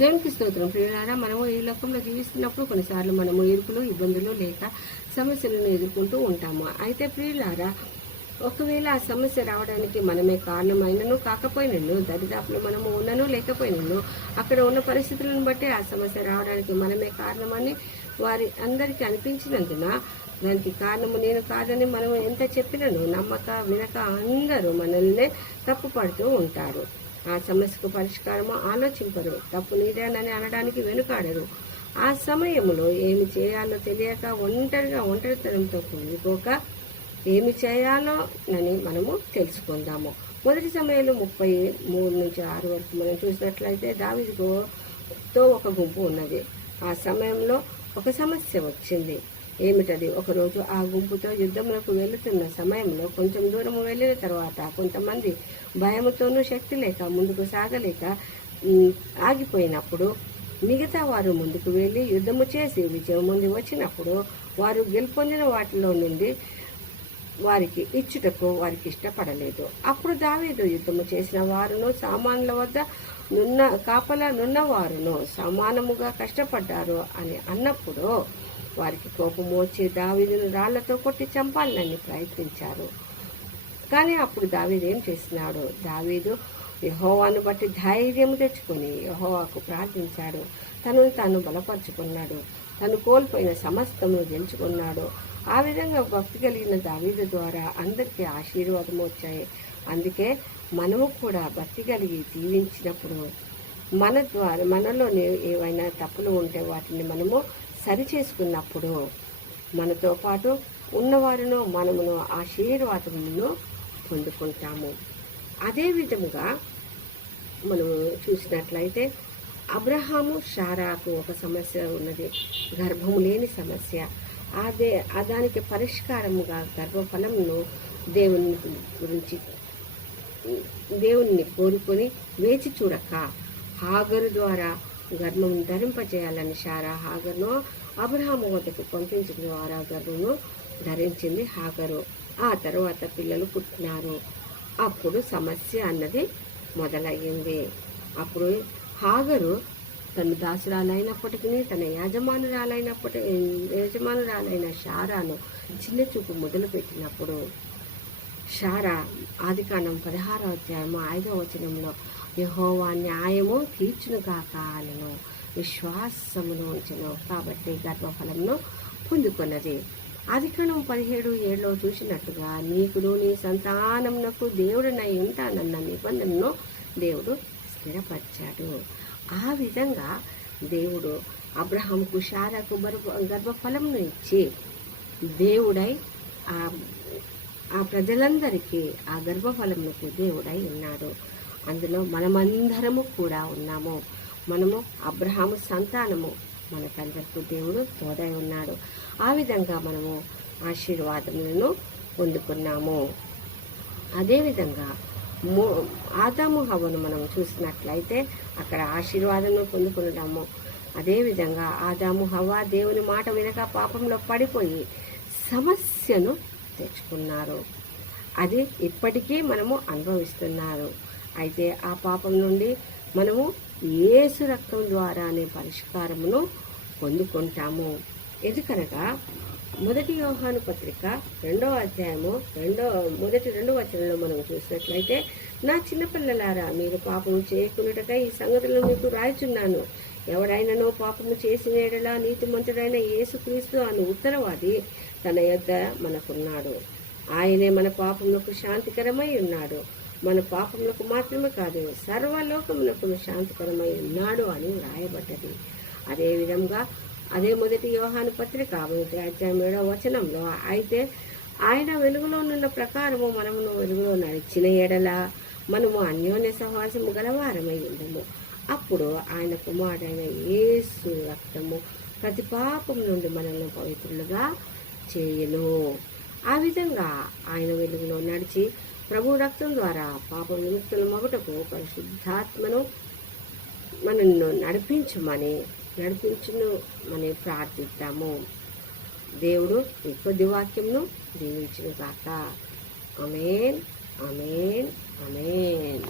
దేవునికి స్తోత్రం. ప్రియులారా, మనము ఈ లోకంలో జీవిస్తున్నప్పుడు కొన్నిసార్లు మనము ఇరుకులు, ఇబ్బందులు లేక సమస్యలను ఎదుర్కొంటూ ఉంటాము. అయితే ప్రియులారా, ఒకవేళ ఆ సమస్య రావడానికి మనమే కారణమైనను కాకపోయినను, దరిదాపులు మనము ఉన్నను లేకపోయినను, అక్కడ ఉన్న పరిస్థితులను బట్టి ఆ సమస్య రావడానికి మనమే కారణమని వారి అందరికీ అనిపించినందున, దానికి కారణము నేను కాదని మనం ఎంత చెప్పినను నమ్మక వినక అందరూ మనల్నే తప్పుపడుతూ ఉంటారు. ఆ సమస్యకు పరిష్కారము ఆలోచింపరు, తప్పు నీదేనని అనడానికి వెనుకాడరు. ఆ సమయంలో ఏమి చేయాలో తెలియక ఒంటరితనంతో కూలిపోక ఏమి చేయాలో అని మనము తెలుసుకుందాము. మొదటి సమయంలో 33-6 వరకు మనం చూసినట్లయితే దావీదుతో ఒక గుంపు ఉన్నది. ఆ సమయంలో ఒక సమస్య వచ్చింది. ఏమిటది? ఒకరోజు ఆ గుంపుతో యుద్ధములకు వెళుతున్న సమయంలో కొంచెం దూరం వెళ్ళిన తర్వాత కొంతమంది భయముతోనూ శక్తి లేక ముందుకు సాగలేక ఆగిపోయినప్పుడు మిగతా వారు ముందుకు వెళ్ళి యుద్ధము చేసి విజయం ముందు వచ్చినప్పుడు వారు గెలుపొందిన వాటిలో నుండి వారికి ఇచ్చుటకు వారికి ఇష్టపడలేదు. అప్పుడు దావీదు యుద్ధము చేసిన వారును సామాన్ల వద్ద కాపలా నున్నవారును సమానముగా కష్టపడ్డారు అని అన్నప్పుడు వారికి కోపం వచ్చి దావీదును రాళ్లతో కొట్టి చంపాలని ప్రయత్నించారు. కానీ అప్పుడు దావీదు ఏం చేసినాడు? దావీదు యెహోవాను బట్టి ధైర్యం తెచ్చుకొని యెహోవాకు ప్రార్థించాడు. తనను తాను బలపరుచుకున్నాడు. తను కోల్పోయిన సమస్తమును గెలుచుకున్నాడు. ఆ విధంగా భక్తి కలిగిన దావీదు ద్వారా అందరికీ ఆశీర్వాదం వచ్చాయి. అందుకే మనము కూడా భక్తి కలిగి జీవించినప్పుడు మనలో ఏవైనా తప్పులు ఉంటే వాటిని మనము సరి చేసుకున్నప్పుడు మనతో పాటు ఉన్నవారును మనమును ఆశీర్వాదమును పొందుకుంటాము. అదే విధముగా మనము చూసినట్లయితే అబ్రహాము శారాకు ఒక సమస్య ఉన్నది, గర్భము లేని సమస్య. దానికి పరిష్కారముగా గర్భఫలమును దేవుని కోరుకొని వేచి చూడక హాగరు ద్వారా గర్భమును ధరింపజేయాలని శారా హాగరును అబ్రహాము వద్దకు పంపించడం ద్వారా గర్భమును ధరించింది హాగరు. ఆ తర్వాత పిల్లలు పుట్టినారు. అప్పుడు సమస్య అన్నది మొదలయ్యింది. అప్పుడు హాగరు తను దాసురాలైనప్పటికీ తన యజమానురాలైన శారాను చిన్న చూపు మొదలుపెట్టినప్పుడు శారా ఆదికాండం 16వ అధ్యాయము 5వ వచనంలో యెహోవా న్యాయము తీర్చునుగాక అనను విశ్వాసమును ఉంచెను, కాబట్టి గర్భఫలమును పొందుకున్నది. ఆదికాండం 17:7లో చూసినట్టుగా నీకును నీ సంతానమునకు దేవుడినై ఉంటానన్న నిబంధనను దేవుడు స్థిరపరిచాడు. ఆ విధంగా దేవుడు అబ్రహాముకు శారాకు గర్భఫలమును ఇచ్చి దేవుడై ఆ ప్రజలందరికీ ఆ గర్భఫలమునకు దేవుడై ఉన్నాడు. అందులో మనమందరము కూడా ఉన్నాము. మనము అబ్రహాము సంతానము. మనకందరికీ దేవుడు తోడై ఉన్నాడు. ఆ విధంగా మనము ఆశీర్వాదములను పొందుకున్నాము. అదేవిధంగా ఆదాము హవ్వను మనం చూసినట్లయితే అక్కడ ఆశీర్వాదము పొందుకున్నాము. అదేవిధంగా ఆదాము హవ్వ దేవుని మాట వినక పాపంలో పడిపోయి సమస్యను తెచ్చుకున్నారు. అది ఇప్పటికీ మనము అనుభవిస్తున్నారు. అయితే ఆ పాపం నుండి మనము యేసు రక్తం ద్వారానే పరిష్కారమును పొందుకుంటాము. ఎందుకనగా మొదటి యోహాను పత్రిక 2వ అధ్యాయము మొదటి 2 వచనంలో మనం చూసినట్లయితే నా చిన్నపిల్లలారా, మీరు పాపము చేయకున్నట్టుగా ఈ సంగతులను మీకు రాయుచున్నాను. ఎవడైనానో పాపము చేసిన యెడల నీతిమంతుడైన యేసుక్రీస్తు అను ఉత్తరవాది తన యొద్ద మనకున్నాడు. ఆయనే మన పాపములకు శాంతికరమై ఉన్నాడు. మన పాపములకు మాత్రమే కాదు, సర్వలోకములకు శాంతికరమై ఉన్నాడు అని రాయబడ్డది. అదేవిధంగా అదే మొదటి యోహాను పత్రిక 1వ అధ్యాయం 7వ వచనంలో అయితే ఆయన వెలుగులో ఉన్న ప్రకారము మనమును వెలుగులో నడిచిన ఎడల మనము అన్యోన్య సహవాసము గలవారమై ఉండము. అప్పుడు ఆయన కుమారుడైన యేసు రక్తము ప్రతి పాపం నుండి మనల్ని పవిత్రులుగా చేయును. ఆ విధంగా ఆయన వెలుగులో నడిచి ప్రభు రక్తం ద్వారా పాప విముక్తుల మగుటకు పరిశుద్ధాత్మను మనల్ని నడిపించును అని ప్రార్థిద్దాము. దేవుడు ఈ కొద్ది వాక్యంను దీవించును గాక. ఆమేన్, ఆమేన్, ఆమేన్.